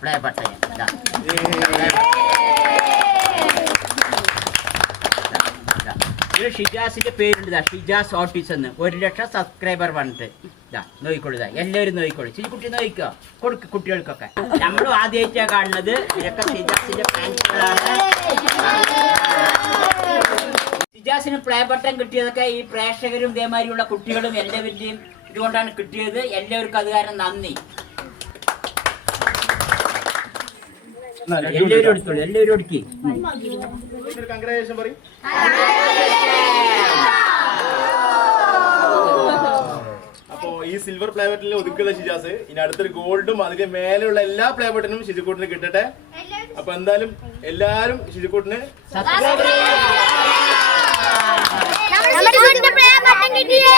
Play button ഷിജാസിന്റെ പേരുണ്ട് Shijas Otis എന്ന് 1,00,000 subscriber പറഞ്ഞിട്ട് നോയിക്കോളൂ എല്ലാവരും നോയിക്കോളൂ ചിരിക്കുട്ടി നോയിക്കോ കൊടുക്ക് കുട്ടികൾക്കൊക്കെ നമ്മളും ആദ്യമായിട്ടാണ് കാണുന്നത് ഇതൊക്കെ ഷിജാസിന്റെ ഫാൻസുകളാണ് ഷിജാസിന് പ്ലേ ബട്ടൺ കിട്ടിയതൊക്കെ ഈ പ്രേക്ഷകരും ഇതേമാതിരിയുള്ള കുട്ടികളും എല്ലാവരുടെയും ഇതുകൊണ്ടാണ് കിട്ടിയത് എല്ലാവർക്കും അത് കാരണം നന്ദി എല്ലാവരും എടുത്തോളൂ എല്ലാവരും എടുക്കി അപ്പോ ഈ സിൽവർ പ്ലേ ബട്ടണിൽ ഒതുക്കുന്ന ഷിജാസ് ഇനി അടുത്തൊരു ഗോൾഡും അതിന്റെ മേലെയുള്ള എല്ലാ പ്ലേ ബട്ടണും ഷിജുക്കൂട്ടിന് കിട്ടട്ടെ. അപ്പൊ എന്തായാലും എല്ലാരും ഷിജുക്കൂട്ടിന് നമ്മുടെ പ്ലേ ബട്ടൺ കിട്ടിയേ.